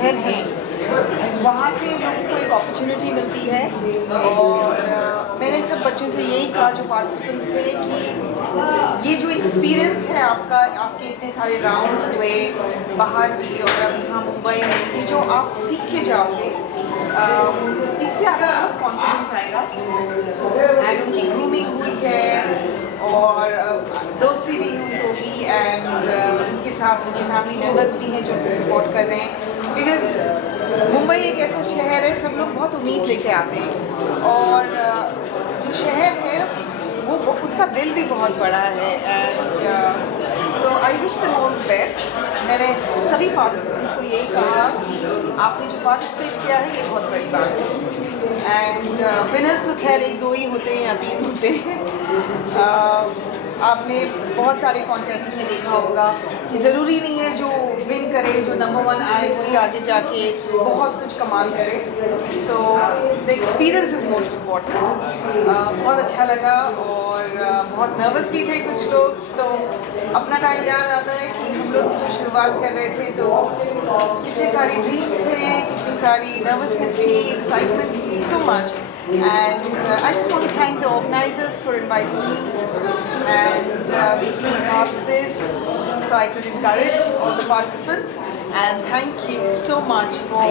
शहर हैं वहाँ से लोगों को एक अपॉर्चुनिटी मिलती है। और मैंने सब बच्चों से यही कहा जो पार्टिसिपेंट्स थे कि ये जो एक्सपीरियंस है आपका, आपके इतने सारे राउंड्स हुए बाहर भी और अब यहाँ मुंबई में, ये जो आप सीख के जाओगे इससे आपको बहुत कॉन्फिडेंस आएगा। एंड उनकी ग्रूमिंग हुई है और दोस्ती भी हुई होगी एंड उनके साथ उनके फैमिली मेम्बर्स भी हैं जो उनको सपोर्ट कर रहे हैं। बिकॉज़ मुंबई एक ऐसा शहर है, सब लोग बहुत उम्मीद लेके आते हैं और जो शहर है वो उसका दिल भी बहुत बड़ा है। And so I wish them all the best. मैंने सभी पार्टिसिपेंट्स को यही कहा कि आपने जो पार्टिसिपेट किया है ये बहुत बड़ी बात है। एंड विनर्स तो खैर एक दो ही होते हैं या तीन होते हैं। आपने बहुत सारे कॉन्टेस्ट में देखा होगा कि ज़रूरी नहीं है जो विन करे, जो नंबर 1 आए वही आगे जाके बहुत कुछ कमाल करे। So the experience is most important. बहुत अच्छा लगा और बहुत नर्वस भी थे कुछ लोग। तो अपना टाइम याद आता है कि हम लोग जो शुरुआत कर रहे थे तो कितने सारी ड्रीम्स थे, कितनी सारी नर्वसनेस थी, एक्साइटमेंट थी, so much. And I just want to thank the organizers for inviting me and making me part of this so I could encourage all the participants, and thank you so much for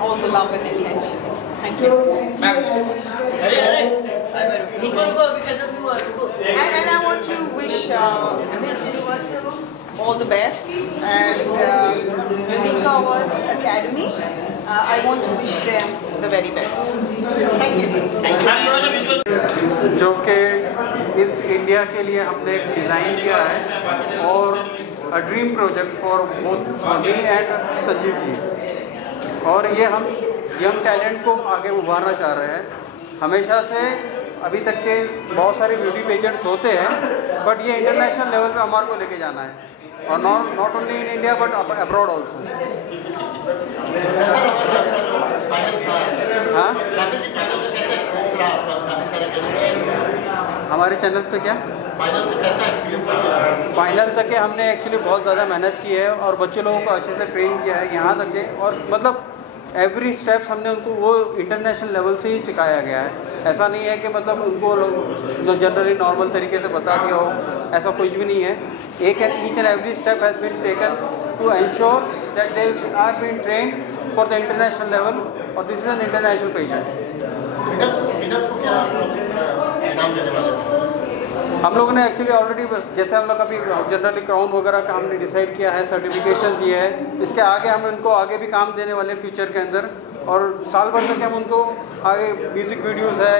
all the love and attention. Thank you. And I want to wish Miss Universal all the best and Eureka Awards Academy. I want to wish them the very best. Thank you. जो कि इस India के लिए हमने एक design किया है और a dream project for both me and Sanjeev ji. और ये हम यंग टैलेंट को आगे उभारना चाह रहे हैं। हमेशा से अभी तक के बहुत सारे ब्यूटी पेजेंट्स होते हैं बट ये इंटरनेशनल लेवल पे हमारे को लेके जाना है और not only in India but abroad also. हाँ, हमारे चैनल्स पे क्या फाइनल तक के हमने एक्चुअली बहुत ज़्यादा मेहनत की है और बच्चे लोगों को अच्छे से ट्रेन किया है यहाँ तक के, और मतलब एवरी स्टेप्स हमने उनको वो इंटरनेशनल लेवल से ही सिखाया गया है। ऐसा नहीं है कि मतलब उनको जो जनरली नॉर्मल तरीके से बता दिया हो, ऐसा कुछ भी नहीं है। Each and every step has been taken to ensure that they are been trained for the international level और this is an international patient. हम लोगों ने एक्चुअली ऑलरेडी जैसे हम लोग अभी जनरली क्राउन वगैरह का हमने डिसाइड किया है, सर्टिफिकेशन दिए है। इसके आगे हम उनको आगे भी काम देने वाले फ्यूचर के अंदर, और साल भर तक हम उनको आगे म्यूज़िक वीडियोस है,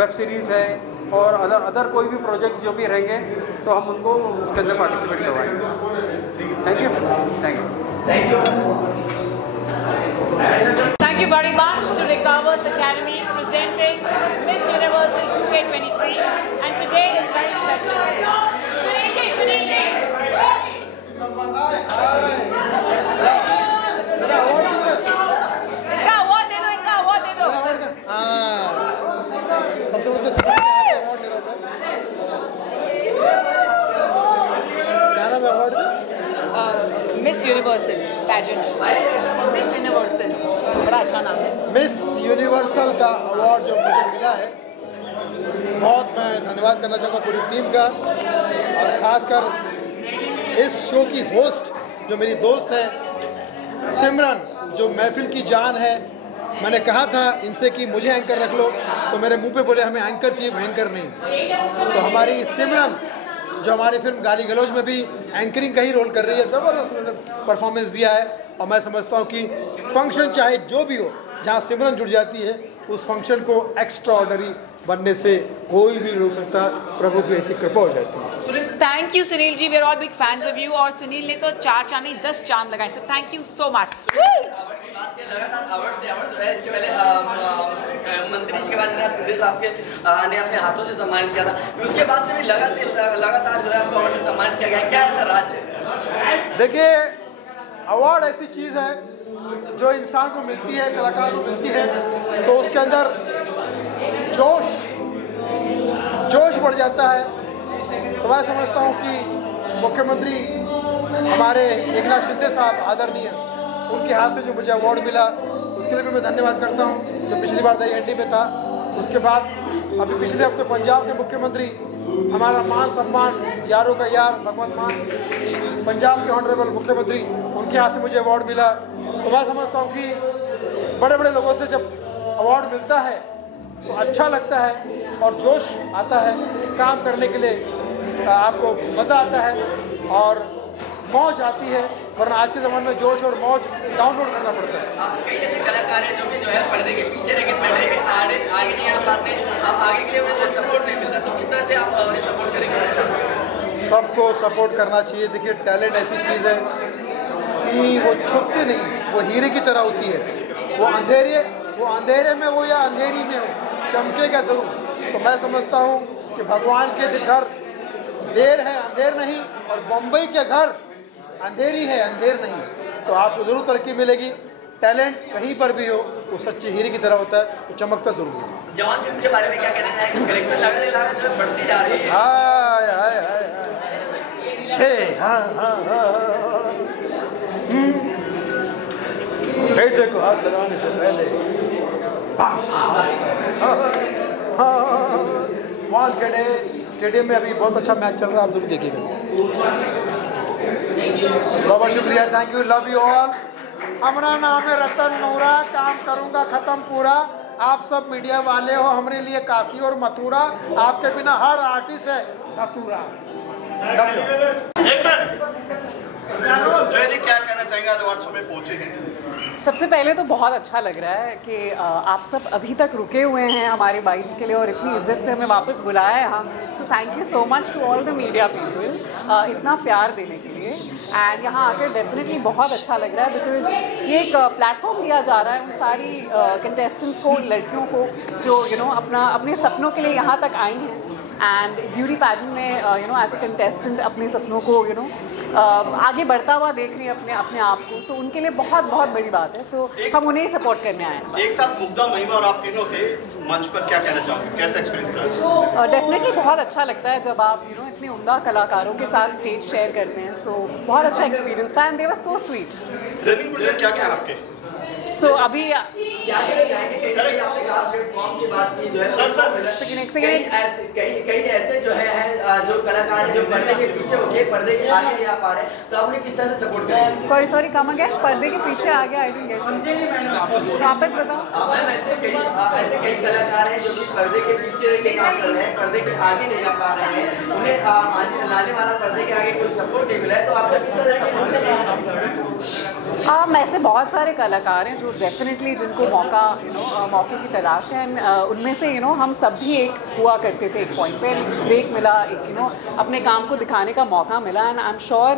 वेब सीरीज़ है और अदर कोई भी प्रोजेक्ट्स जो भी रहेंगे तो हम उनको उसके अंदर पार्टिसिपेट करवाएंगे। Thank you. Thank you. Thank you very much to Eureka Awards Academy presenting Miss Universal 2K23, and today is very special. Sunil Miss Universal pageant. Miss Universal, बड़ा अच्छा नाम है। मिस यूनिवर्सल का अवार्ड जो मुझे मिला है, बहुत मैं धन्यवाद करना चाहूँगा पूरी टीम का, और ख़ासकर इस शो की होस्ट जो मेरी दोस्त है सिमरन, जो महफिल की जान है। मैंने कहा था इनसे कि मुझे एंकर रख लो, तो मेरे मुंह पे बोले हमें एंकर चाहिए, एंकर नहीं। तो हमारी सिमरन जो हमारी फिल्म गाली गलौज में भी एंकरिंग का ही रोल कर रही है, ज़बरदस्त उन्होंने परफॉर्मेंस दिया है। और मैं समझता हूँ कि फंक्शन चाहे जो भी हो, जहाँ सिमरन जुड़ जाती है उस फंक्शन को एक्स्ट्रा ऑर्डनरी बनने से कोई भी रोक सकता, प्रभु की ऐसी कृपा हो जाती है। Thank you Sunil ji, we are all big fans of you. और सुनील ने तो 4 चांद नहीं 10 चांद लगाए, सो थैंक यू सो मच। लगातार अवार्ड जो है, इसके पहले मंत्री जी के बाद सिंधे साहब के ने अपने हाथों से सम्मानित किया था, उसके बाद से भी लगातार जो है आपको अवार्ड से सम्मानित किया गया। क्या ऐसा राज है? देखिए, अवार्ड ऐसी चीज़ है जो इंसान को मिलती है, कलाकार को मिलती है, तो उसके अंदर जोश बढ़ जाता है। तो मैं समझता हूँ कि मुख्यमंत्री हमारे एकनाथ शिंदे साहब आदरणीय, उनके हाथ से जो मुझे अवार्ड मिला उसके लिए भी मैं धन्यवाद करता हूँ। जो पिछली बार एनडी में था, उसके बाद अभी पिछले हफ्ते पंजाब के मुख्यमंत्री, हमारा मान सम्मान यारों का यार भगवंत मान, पंजाब के ऑनरेबल मुख्यमंत्री, उनके हाथ से मुझे अवार्ड मिला। तो मैं समझता हूँ कि बड़े बड़े लोगों से जब अवार्ड मिलता है तो अच्छा लगता है और जोश आता है काम करने के लिए, आपको मज़ा आता है और मौज आती है, वरना आज के ज़माने में जोश और मौज डाउनलोड करना पड़ता है। कई ऐसे कलाकार हैं जो है पर्दे के पीछे रह के पर्दे के आगे नहीं आ पाते, अब आगे के लिए उन्हें सपोर्ट नहीं मिलता, तो किस तरह से आप उन्हें सपोर्ट करेंगे? सबको सपोर्ट करना चाहिए। देखिए, टैलेंट ऐसी चीज़ है कि वो छुपते नहीं, वो हीरे की तरह होती है। वो अंधेरे में हो या अंधेरी में हो, चमकेगा ज़रूर। तो मैं समझता हूँ कि भगवान के घर देर है अंधेर नहीं, और बम्बई के घर अंधेरी है अंधेर नहीं। तो आपको ज़रूर तरक्की मिलेगी। टैलेंट कहीं पर भी हो, वो सच्चे हीरे की तरह होता है, वो चमकता ज़रूर है। जवान फिल्म के बारे में क्या कहना है? कलेक्शन लगातार जो है बढ़ती जा रही है। हाय हाय हाय हे हाँ हाँ हाँ बेटे को हाथ लगाने से पहले वानखेड़े स्टेडियम में अभी बहुत अच्छा मैच चल रहा है, आप जरूर देखिएगा। बहुत बहुत शुक्रिया, thank you, love you all. हमारा नाम है रतन नोरा, काम करूंगा खत्म पूरा। आप सब मीडिया वाले हो, हमारे लिए काशी और मथुरा, आपके बिना हर आर्टिस्ट है धतूरा। जय जी, क्या कहना चाहेंगे? आज अवार्ड शो में पहुंचे हैं। सबसे पहले तो बहुत अच्छा लग रहा है कि आप सब अभी तक रुके हुए हैं हमारे बाइट्स के लिए और इतनी इज्जत से हमें वापस बुलाया है यहाँ। So thank you so much to all the media people इतना प्यार देने के लिए। एंड यहाँ आकर डेफिनेटली बहुत अच्छा लग रहा है बिकॉज ये एक प्लेटफॉर्म दिया जा रहा है उन सारी कंटेस्टेंट्स को, लड़कियों को जो अपने सपनों के लिए यहाँ तक आई हैं एंड ब्यूटी पैजेंट में एज ए कंटेस्टेंट अपने सपनों को आगे बढ़ता हुआ देख रही है अपने आप को। सो उनके लिए बहुत बहुत बड़ी बात है। सो हम उन्हें ही सपोर्ट करने आए हैं। एक साथ मुग्धा, महिमा और आप तीनों थे मंच पर, क्या कहना चाहोगे? कैसा एक्सपीरियंस रहा? डेफिनेटली बहुत अच्छा लगता है जब आप इतने उम्दा कलाकारों के साथ स्टेज शेयर करते हैं। सो बहुत अच्छा एक्सपीरियंस था and they were so sweet. Running period क्या क्या आपके? सो अभी क्या कहना चाहेंगे? कई आपने कहा प्लेटफॉर्म की बात की जो है, कई ऐसे जो है जो कलाकार हैं जो पर्दे के पीछे होके पर्दे के आगे नहीं आ पा रहे, तो आपने किस तरह से सपोर्ट करेंगे? सॉरी कम अगेन, पर्दे के पीछे आ गया, आई डिडंट गेट, वापस बताओ। मैम, ऐसे कई कलाकार हैं जो कि पर्दे के पीछे रह के काम कर रहे हैं, पर्दे के आगे नहीं आ पा रहे हैं, उन्हें आने वाला पर्दे के आगे कोई सपोर्ट नहीं मिला है, तो आपका किस तरह से सपोर्ट करेंगे? ऐसे बहुत सारे कलाकार हैं जो डेफिनेटली जिनको मौके की तलाश है। उनमें से हम सब भी एक हुआ करते थे, एक पॉइंट पे ब्रेक मिला, एक अपने काम को दिखाने का मौका मिला and I am sure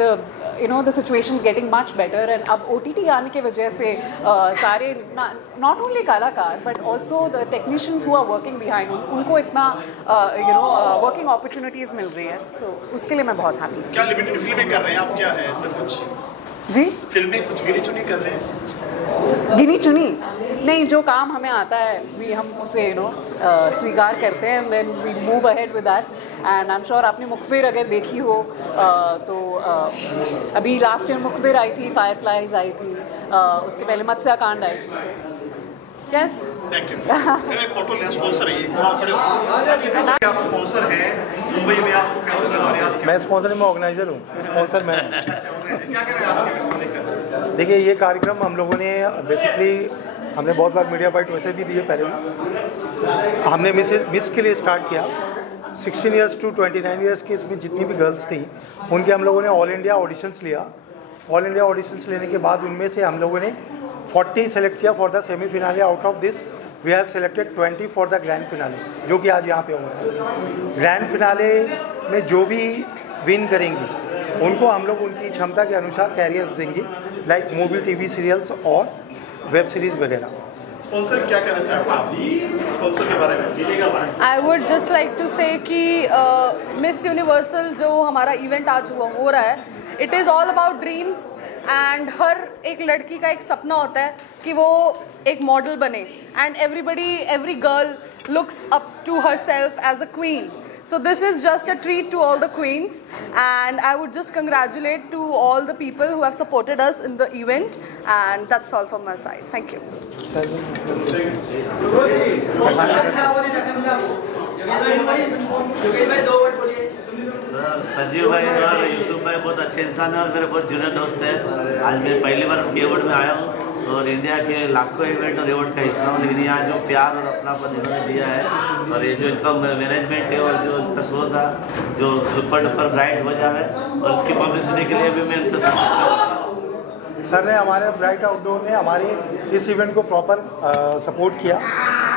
the situation is getting much better. And अब OTT आने की वजह से सारे नॉट ओनली कलाकार but also the technicians who are working behind, उनको इतना वर्किंग अपॉर्चुनिटीज़ मिल रही है। सो उसके लिए मैं बहुत हैप्पी हूँ। क्या लिमिटेड फिल्में कर रहे हैं आप? क्या है ऐसा कुछ जी? फिल्में कुछ गिनी चुनी कर रहे हैं? गिनी चुनी नहीं, जो काम हमें आता है हम उसे स्वीकार करते हैं, then we move ahead with that. And I am sure आपने मुखबिर अगर देखी हो तो अभी लास्ट ईयर मुखबिर आई थी, फायरफ्लाइज आई थी, उसके पहले मत्स्याकांड आई थी। Yes, thank you. एक फोटो लेना, स्पॉन्सर है ये, खड़े हो। आप स्पॉन्सर हैं मुंबई में, आपको कैसे लगा रहे हैं? मैं स्पॉन्सर में ऑर्गेनाइजर हूँ, स्पॉन्सर मैं। क्या कह रहे हैं आज के लेकर? देखिए, ये कार्यक्रम हम लोगों ने बेसिकली हमने बहुत बार मीडिया बाइट वैसे भी दिए पहले भी। हमने मिस के लिए स्टार्ट किया 16 ईयर्स टू 29 ईयर्स की, इसमें जितनी भी गर्ल्स थी उनके हम लोगों ने ऑल इंडिया ऑडिशंस लिया। ऑल इंडिया ऑडिशंस लेने के बाद उनमें से हम लोगों ने 40 सेलेक्ट किया for the semifinale. Out of this we have selected 20 for the grand finale, जो कि आज यहाँ पे हुआ है। ग्रैंड फिनाले में जो भी विन करेंगी उनको हम लोग उनकी क्षमता के अनुसार कैरियर देंगे, लाइक मूवी, टीवी सीरियल्स और वेब सीरीज़ वगैरह। स्पॉन्सर क्या कहना चाहेंगे आप स्पॉन्सर के बारे में? I would just like to say कि मिस यूनिवर्सल जो हमारा इवेंट आज हो रहा है, it is all about dreams and हर एक लड़की का एक सपना होता है कि वो एक मॉडल बने and every girl looks up to herself as a queen. So this is just a treat to all the queens, and I would just congratulate to all the people who have supported us in the event, and that's all from my side. Thank you. Sanjeev भाई और यूसुफ भाई बहुत अच्छे इंसान हैं और मेरे बहुत जुड़े दोस्त हैं। आज मैं पहली बार उनके इवेंट में आया हूँ और इंडिया के लाखों इवेंट और इवेंट का हिस्सा हूँ, लेकिन यहाँ जो प्यार और अपनापन इन्होंने दिया है और ये जो इनका मैनेजमेंट है और जो इनका शो था जो सुपर डुपर ब्राइट हो जाए और इसकी पब्लिसिटी के लिए भी मैं इनका सर ने हमारे ब्राइट आउटडोर ने हमारे इस इवेंट को प्रॉपर सपोर्ट किया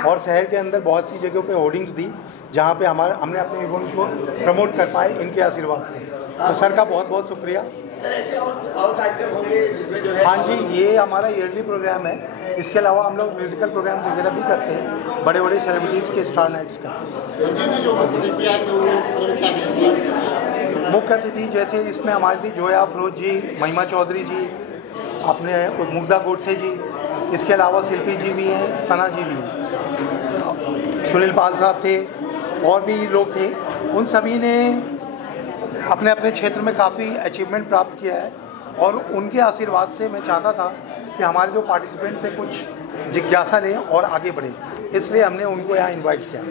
और शहर के अंदर बहुत सी जगहों पे होर्डिंग्स दी जहाँ पे हमने अपने इवेंट को प्रमोट कर पाए इनके आशीर्वाद से। तो सर का बहुत बहुत शुक्रिया। हाँ जी, ये हमारा ईयरली प्रोग्राम है। इसके अलावा हम लोग म्यूजिकल प्रोग्राम्स वगैरह भी करते हैं, बड़े बड़े सेलिब्रिटीज़ के स्टार नाइट्स का। मुख्य अतिथि जैसे इसमें हमारी थी जोया अफरोज जी, महिमा चौधरी जी, अपने मुग्धा गोडसे जी, इसके अलावा शिल्पी जी भी हैं, सना जी भी हैं, सुनील पाल साहब थे और भी लोग थे। उन सभी ने अपने अपने क्षेत्र में काफ़ी अचीवमेंट प्राप्त किया है और उनके आशीर्वाद से मैं चाहता था कि हमारे जो पार्टिसिपेंट्स हैं कुछ जिज्ञासा लें और आगे बढ़ें, इसलिए हमने उनको यहाँ इनवाइट किया।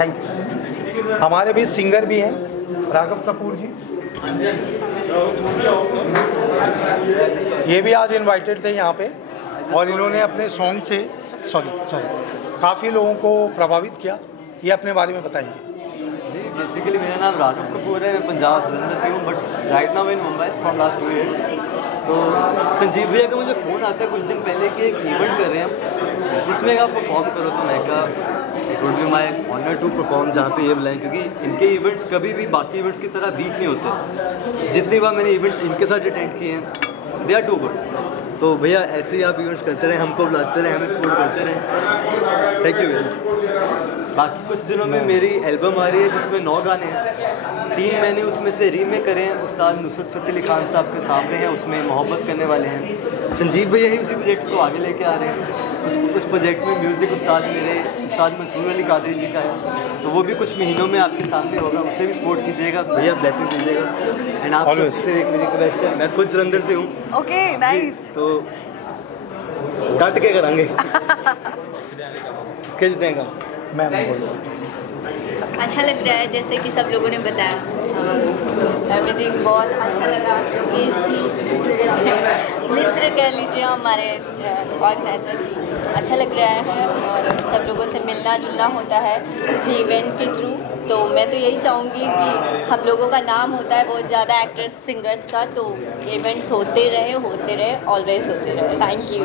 Thank you. हमारे भी सिंगर भी हैं, राघव कपूर जी, ये भी आज इनवाइटेड थे यहाँ पे और इन्होंने अपने सॉन्ग से काफ़ी लोगों को प्रभावित किया। ये अपने बारे में बताएंगे। जी, बेसिकली मेरा नाम राघव कपूर है, मैं पंजाब जलंधर से हूँ, but right now in Mumbai from last 2 years। तो संजीव भैया का मुझे फ़ोन आता है कुछ दिन पहले कि एक इवेंट कर रहे हैं हम जिसमें आप परफॉर्म करो, तो मैं कहा it would be my honour to perform जहाँ पे ये बुलाएं, क्योंकि इनके इवेंट्स कभी भी बाकी इवेंट्स की तरह वीक नहीं होते। जितनी बार मैंने इवेंट्स इनके साथ अटेंड किए हैं दे आर टू गुड। तो भैया ऐसे ही आप इवेंट्स करते रहे, हमको बुलाते रहे, हमें सपोर्ट करते रहे। थैंक यू भैया। बाकी कुछ दिनों में मेरी एल्बम आ रही है जिसमें 9 गाने हैं। 3 मैंने उसमें से रीमेक करे हैं, उस्ताद नुसरत फ़तेह अली खान साहब के सामने हैं, उसमें मोहब्बत करने वाले हैं। संजीव भैया ही उसी प्रोजेक्ट को आगे लेके आ रहे हैं। उस प्रोजेक्ट में म्यूज़िक उस्ताद मंसूर अली कादरी जी का है, तो वो भी कुछ महीनों में आपके सामने होगा, उसे भी सपोर्ट कीजिएगा भैया, ब्लेसिंग दीजिएगा। एंड आप सबसे एक मेरी रिक्वेस्ट है, मैं खुद जलंधर से हूँ। Okay, nice. तो डट के करांगे खींच देंगे। मैम अच्छा लग रहा है, जैसे कि सब लोगों ने बताया, एवरीथिंग बहुत अच्छा लगा। मित्र कह लीजिए हमारे ऑर्गेनाइजर, अच्छा लग रहा है और सब लोगों से मिलना जुलना होता है इसी इवेंट के थ्रू। तो मैं तो यही चाहूँगी कि हम लोगों का नाम होता है बहुत ज़्यादा एक्टर्स सिंगर्स का, तो इवेंट्स होते रहे ऑलवेज होते रहे। Thank you.